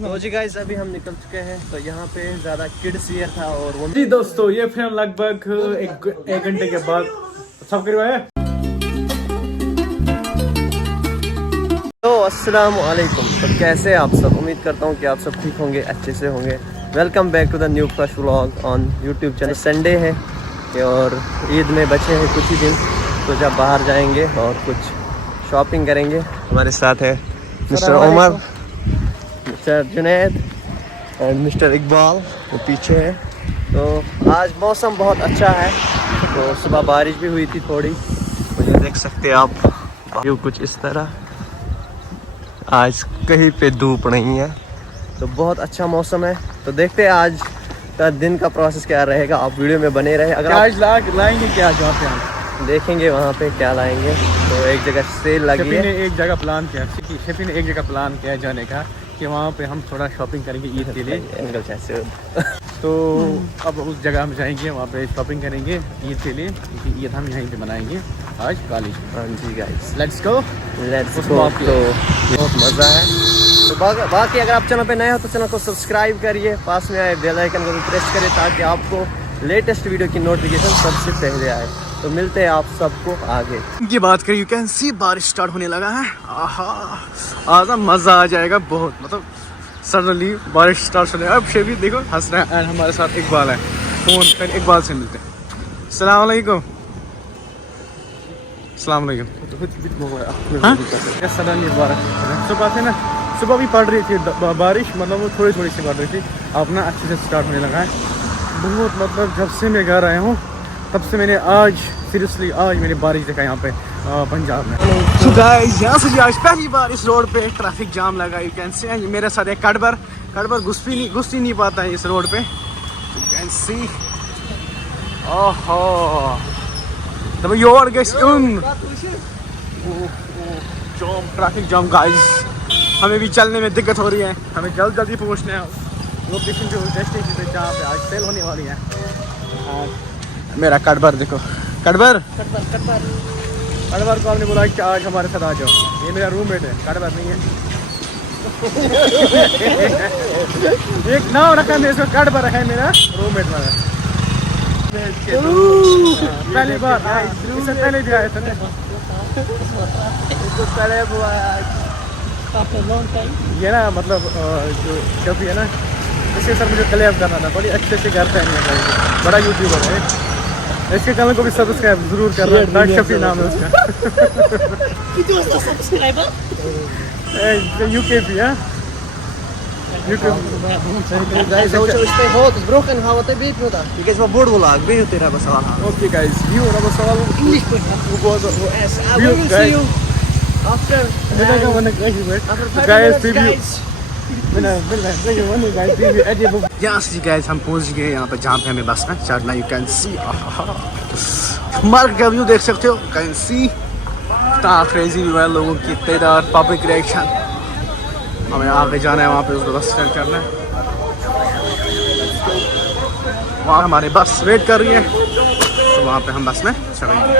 तो जी गाइस अभी हम निकल चुके हैं। तो यहाँ पे ज़्यादा किड्स वियर था और वो जी दोस्तों ये फिर लगभग एक घंटे के बाद सब करवाए। तो अस्सलाम वालेकुम। तो कैसे आप सब, उम्मीद करता हूँ कि आप सब ठीक होंगे, अच्छे से होंगे। Welcome back to the new fresh vlog on YouTube channel. Sunday है और ईद में बचे हैं कुछ ही दिन, तो जब बाहर जाएंगे और कुछ शॉपिंग करेंगे। हमारे साथ है mister Umar, mister Junaid and mister Iqbal, वो पीछे है। तो आज मौसम बहुत अच्छा है, तो सुबह बारिश भी हुई थी थोड़ी, तो ये देख सकते हैं आप व्यू कुछ इस तरह। आज कहीं पे धूप नहीं है, तो बहुत अच्छा मौसम है। तो देखते हैं आज का दिन का प्रोसेस क्या रहेगा, आप वीडियो में बने रहे। अगर आज लाएंगे क्या जहाँ पे हम देखेंगे वहाँ पे क्या लाएंगे। तो एक जगह सेल लगी है, एक जगह प्लान किया, शिफी ने एक जगह प्लान किया जाने का कि वहाँ पे हम थोड़ा शॉपिंग करेंगे ईद के लिए। तो अब उस जगह हम जाएंगे, वहाँ पे शॉपिंग करेंगे ईद के लिए, क्योंकि ईद हम यहीं पे मनाएंगे आज कॉलेज। हाँ जी गाइस, लेट्स गो। तो बहुत मज़ा है। तो बाकी अगर आप चैनल पे नए हो तो चैनल को सब्सक्राइब करिए, पास में आए बेल आइकन को भी प्रेस करिए ताकि आपको लेटेस्ट वीडियो की नोटिफिकेशन सबसे पहले आए। तो मिलते हैं आप सबको आगे। ये बात करिए, यू कैन सी बारिश स्टार्ट होने लगा है। आहा, आज मज़ा आ जाएगा बहुत, मतलब सडनली बारिश स्टार्ट होने। अब शेबी देखो हंस रहा है, एंड हमारे साथ इकबाल है। फोन पर इकबाल से मिलते हैं। अस्सलाम वालेकुम। अस्सलाम वालेकुम। सडनली बारिश सुबह से ना, सुबह भी पड़ रही थी बारिश, मतलब वो थोड़ी थोड़ी सी पड़ रही थी, अब ना अच्छे से स्टार्ट होने लगा है बहुत। मतलब जब से मैं घर आया हूँ तब से मैंने आज सीरियसली आज मैंने बारिश देखा यहाँ पे पंजाब में। So guys, यहाँ से आज पहली बार इस रोड पे ट्रैफिक जाम लगा। यू कैन सी मेरे साथ एक कड़बर घुस ही नहीं पाता है इस रोड पे। यू कैन सी ओहो तब your guess traffic jam guys. हमें भी चलने में दिक्कत हो रही है, हमें जल्दी पहुँचना है लोकेशन पे, उस डेस्टिनेशन पे जहाँ पे आज सेल होने वाली है। मेरा कड़बर देखो, कड़बर को हमने बोला कि आज हमारे साथ आ जाओ। ये मेरा रूममेट है, कड़बर नहीं है। एक नाम रखा है इसको, कड़बर है मेरा रूममेट वाला। पहली बार इससे पहले भी आए थे ना, ये ना मतलब जो शफी है ना, इसके सर मुझे कलेब करना था, बड़ी अच्छे से करता है, बड़ा यूट्यूबर है। इसके चैनल को भी सब्सक्राइब जरूर कर रहा है, शफी नाम है उसका। यूके भी है, ओके गाइस, व्यू रबा सवाल इंग्लिश पे गाइस हम पहुंच गए यहाँ पे जहाँ पे हमें बस में चढ़ना। यू कैन सी मार्ग का व्यू देख सकते हो, कैन सी क्रेजी व्यू है, लोगों की तादाद, पब्लिक रिएक्शन। हमें आगे जाना है, वहाँ पे उसको बस स्टैंड करना है, वहाँ हमारी बस वेट कर रही है, तो वहाँ पे हम बस में चढ़ेंगे।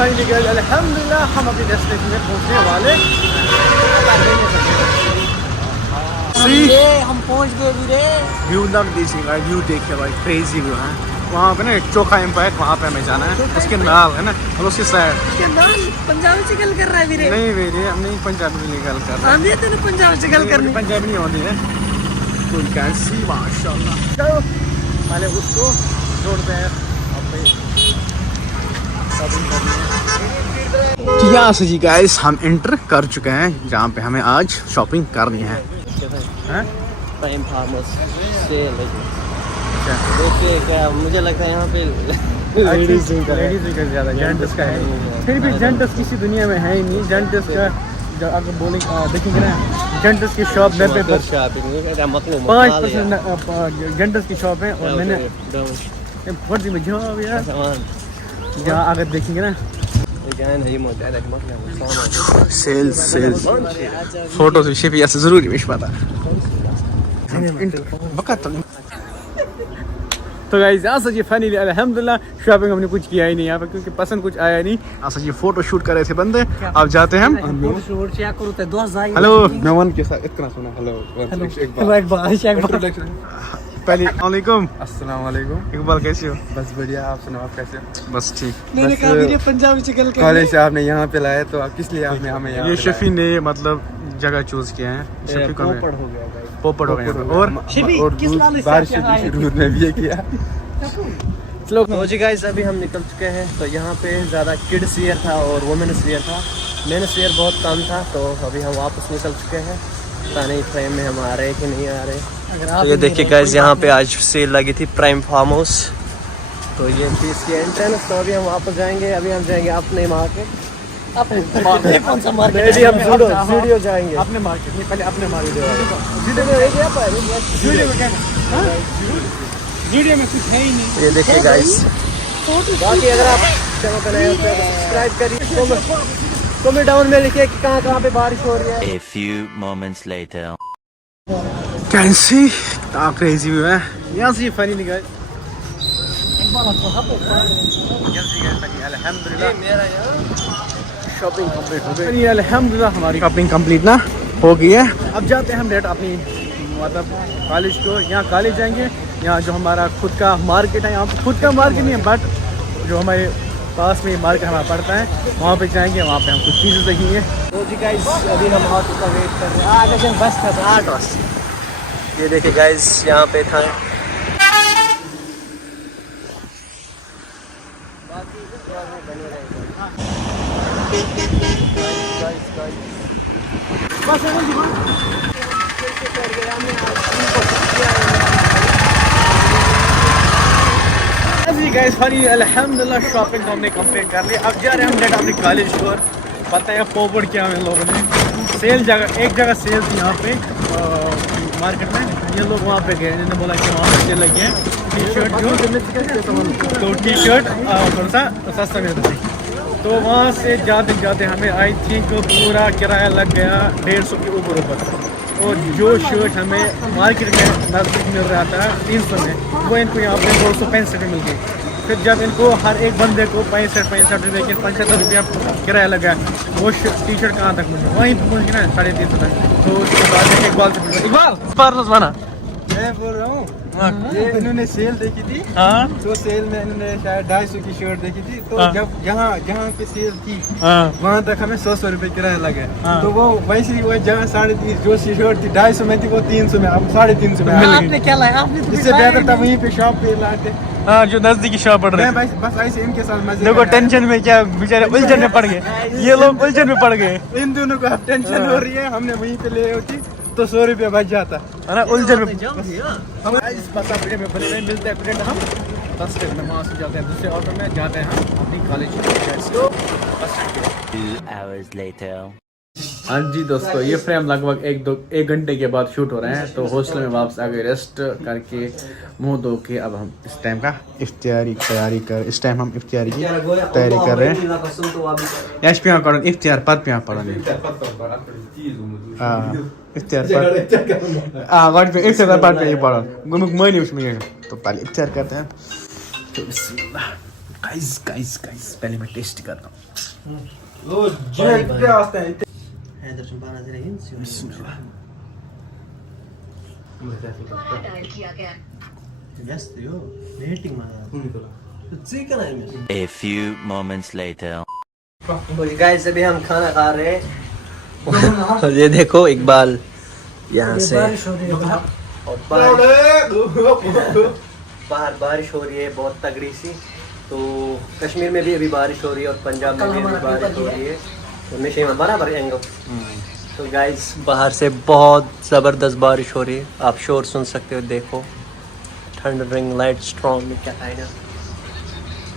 अल्हम्दुलिल्लाह हम अपनी डेस्टिनेशन में पहुंचने वाले। हम पहुंच गए वीरे। व्यू लग दीजिएगा, व्यू देखिए भाई, क्रेजी व्यू है। वहाँ पे ना चोखा एम्पायर, वहाँ पे हमें जाना है, उसके नाल है ना, और उसकी साइड पंजाबी से गल कर रहा है वीरे। नहीं वीरे, हम नहीं पंजाबी में गल कर रहे हैं, तेरे पंजाबी से गल करनी, पंजाबी नहीं होती है। तो कैन सी माशाल्लाह। चलो पहले उसको जोड़ते हैं अपने। तो यहाँ से जी गाइस हम एंटर कर चुके हैं जहाँ पे हमें आज शॉपिंग करनी है। टाइम फार्मर्स सेल देखिए, क्या मुझे लगता है यहाँ पे लेडीज का ज़्यादा, जेंट्स का है। फिर भी जेंट्स किसी दुनिया में है ही नहीं। जेंट्स का अगर बोले देखेंगे ना, जेंट्स की शॉप 90% 5% जेंट्स की शॉप है। और मैंने फर्जी में जहाँ अगर देखेंगे ना, सेल्स फोटो से शिप ऐसे जरूरी विश पता तो गाइस यहाँ से ये फाइनली अल्हम्दुलिल्लाह शॉपिंग हमने कुछ किया ही नहीं यहाँ पे क्योंकि पसंद कुछ आया नहीं। ऐसा ये फोटो शूट कर रहे थे बंदे, अब जाते हैं हम। हेलो मैं वन के साथ इतना सुना हेलो पहले वालेकुम अस्सलाम वालेकुम। इकबाल कैसे हो? बस बढ़िया, आप सुनाओ आप कैसे हो? बस ठीक। मैंने कहा मेरे पंजाबी से गल कॉलेज से आपने यहाँ पे लाया तो आप किस लिए आपने हमें यहाँ? ये शफी ने मतलब जगह चूज किया है। शफी को पोपड़ हो गया भाई, पोपड़ हो गया और बारिश में भी ये किया। चलो तो जी गाइस अभी हम निकल चुके हैं। तो यहाँ पे ज़्यादा किड्स वियर था और वुमेन्स वियर था, मेन्स वियर बहुत कम था। तो अभी हम वापस निकल चुके हैं, पता नहीं फ्रेम में हम आ रहे हैं कि नहीं आ रहे। तो ये देखिए गाइस यहाँ पे आज सेल लगी थी प्राइम फार्म हाउस, तो ये थी इसकी एंट्रेंस। तो अभी हम वापस जाएंगे, अभी हम जाएंगे अपने मार्केट। कौन सा मार्केट? हम स्टूडियो जाएंगे अपने मार्केट में, पहले अपने मार्केट वीडियो में कुछ है ही नहीं। ये देखिए गाइस, बाकी अगर आप चैनल पर नए हो तो सब्सक्राइब करिए, कमेंट डाउन में लिखिए कि कहाँ पे बारिश हो रही है। A few moments later. कैसी क्रेजी व्यू है यहाँ से। फनी नहीं गाइस, शॉपिंग कंप्लीट हो गई अल्हम्दुलिल्लाह। हमारी शॉपिंग कंप्लीट ना हो गई है। अब जाते हैं हम डायरेक्ट अपनी मतलब कॉलेज को। यहाँ कॉलेज जाएंगे, यहाँ जो हमारा खुद का मार्केट है, यहाँ पे खुद का मार्केट नहीं है बट जो हमारे पास में मार्केट हमारा पड़ता है वहाँ पे जाएंगे, वहाँ पे हम कुछ चीज़ें देखेंगे। तो जी गाइस अभी हम ऑटो का वेट कर रहे हैं, आगे बस का 8 बजे। ये देखिए गाइस यहाँ पे था गाइस फनी अल्हम्दुलिल्लाह शॉपिंग तो हमने कंप्लीट कर ली। अब जा रहे हैं हम डायरेक्ट अपनी कॉलेज स्टोर। पता है पोपड़ क्या हम लोगों ने सेल जगह एक जगह सेल थी यहाँ पे मार्केट में, ये लोग वहाँ पे गए, इन्होंने बोला कि वहाँ पे सेल लगी है टी शर्ट जो, तो टी शर्ट थोड़ा सा सस्ता मिलता थी। तो वहाँ से जाते जाते हमें आई थिंक पूरा किराया लग गया 150 के ऊपर। और जो शर्ट हमें मार्केट में नजदीक मिल रहा था 300 में, वो इनको यहाँ पे 265 में मिल गई। फिर जब इनको हर एक बंदे को 65 रुपये की 75 रुपया किराया लगा, वो टी शर्ट कहाँ तक मुझे वहीं पहुँच गई ना 350 तक। तो उसके बाद इकबाल से इकबाल मैं बोल रहा हूँ ये इन्होंने सेल देखी थी। हाँ तो सेल में इन्होंने शायद 250 की शर्ट देखी थी। तो जब जहाँ पे सेल थी वहाँ तक हमें 100 रुपये किराया लगा। तो वो वैसे ही वो जहाँ 350 जो शर्ट थी 250 में थी वो 300 में, अब 350 में। आपने क्या लाया? इससे बेहतर था वहीं पे शॉप पे लाते। हाँ जो नजदीकी शॉप पड़ रही है। बस ऐसे इनके साथ मजे। देखो टेंशन में क्या बेचारे उलझन में पड़ गए, ये लोग उलझन में पड़ गए। इन दोनों को अब टेंशन हो रही है, हमने वहीं पे ले होती तो 100 रुपया बच जाता है ना उलझन में। हम इस बस वीडियो में बने रहे, मिलते हैं हम 10 मिनट में। वहाँ से जाते हैं दूसरे ऑटो में, जाते हैं हम अपनी कॉलेज। 2 hours later. हाँ जी दोस्तों, ये फ्रेम लगभग एक घंटे के बाद शूट हो रहे हैं। तो हॉस्टल में वापस आ गए, रेस्ट करके मुंह धो के अब हम इस टाइम का इफ्तियारी की तैयारी कर रहे हैं। यश पे करो इफ्तियार पद पे पढ़ो इफ्तियार पद पे इफ्तियार पद पे पढ़ो गुमुक मनी उसमें। तो पहले इफ्तियार करते हैं। तो बिस्मिल्लाह गाइस पहले मैं टेस्ट करता हूँ। A few moments later. Guys अभी हम खाना खा रहे हैं। ये देखो इकबाल यहाँ से, और बाहर बारिश हो रही है बहुत तगड़ी सी। तो कश्मीर में भी अभी बारिश हो रही है और पंजाब में भी अभी बारिश हो रही है, तो नशे में बराबर एंगल। तो गाइस बाहर से बहुत ज़बरदस्त बारिश हो रही है, आप शोर सुन सकते हो। देखो थंडरिंग लाइट स्ट्रॉन्ग में क्या है ना।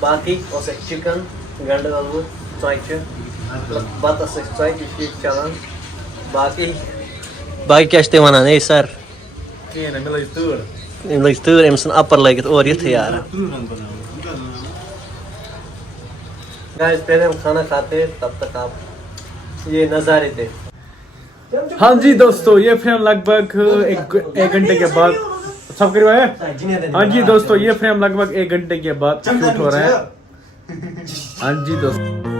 बाकी और चिकन गंड वालू चाय बतस चाय चलान बाकी क्या वन ए सर तूर अम अपर लगित और ये यार। गाइस पहले हम खाना खाते तब तक आप ये नज़ारे थे। हाँ जी दोस्तों, ये फिल्म लगभग एक घंटे के बाद सब करवाया। हाँ जी दोस्तों, ये फ्रेम लगभग 1 घंटे के बाद शूट हो रहा है। हाँ जी दोस्तों।